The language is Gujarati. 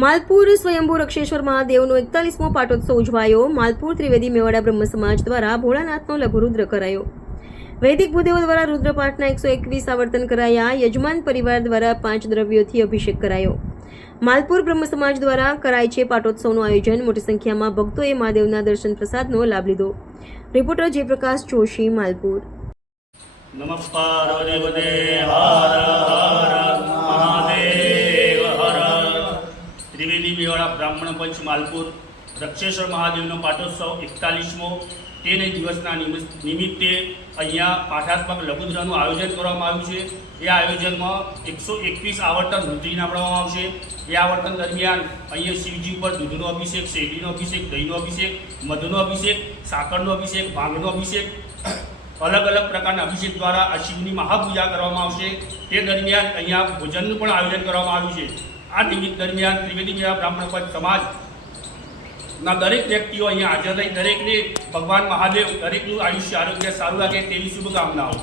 માલપુર સ્વયંભૂ રક્ષેશ્વર મહાદેવનો એકતાલીસમો પાટોત્સવ ઉજવાયો. માલપુર ત્રિવેદી મેવાડા બ્રહ્મ સમાજ દ્વારા ભોળાનાથનો લઘુરુદ્ર કરાયો. વૈદિક ભૂદેવો દ્વારા રુદ્રપાઠના એકસો એકવીસ આવર્તન કરાયા. યજમાન પરિવાર દ્વારા પાંચ દ્રવ્યોથી અભિષેક કરાયો. માલપુર બ્રહ્મ સમાજ દ્વારા કરાય છે પાટોત્સવનું આયોજન. મોટી સંખ્યામાં ભક્તોએ મહાદેવના દર્શન પ્રસાદનો લાભ લીધો. રિપોર્ટર જયપ્રકાશ જોશી, માલપુર. નમઃ ત્રિવેદી બ્રાહ્મણ પંચ માલપુર રક્ષેશ્વર મહાદેવનો પાટોત્સવ એકતાલીસમો તેને દિવસના નિમિત્તે અહીંયા પાઠાત્મક લઘુદ્રનું આયોજન કરવામાં આવ્યું છે. એ આયોજનમાં એકસો એકવીસ આવર્તન રુદ્રીના નાપવામાં આવશે. એ આવર્તન દરમિયાન અહીંયા શિવજી ઉપર દૂધનો અભિષેક, શેરડીનો અભિષેક, દહીંનો અભિષેક, મધનો અભિષેક, સાકરનો અભિષેક, ભાંગનો અભિષેક, અલગ અલગ પ્રકારના અભિષેક દ્વારા આ શિવની મહાપૂજા કરવામાં આવશે. તે દરમિયાન અહીંયા ભોજનનું પણ આયોજન કરવામાં આવ્યું છે. આ નિમિત્ત દરમિયાન ત્રિવેદી મેળા બ્રાહ્મણ પંચ સમાજના દરેક વ્યક્તિઓ અહીંયા હાજર રહી. દરેકને ભગવાન મહાદેવ દરેકનું આયુષ્ય, આરોગ્ય સારું લાગે તેવી શુભકામનાઓ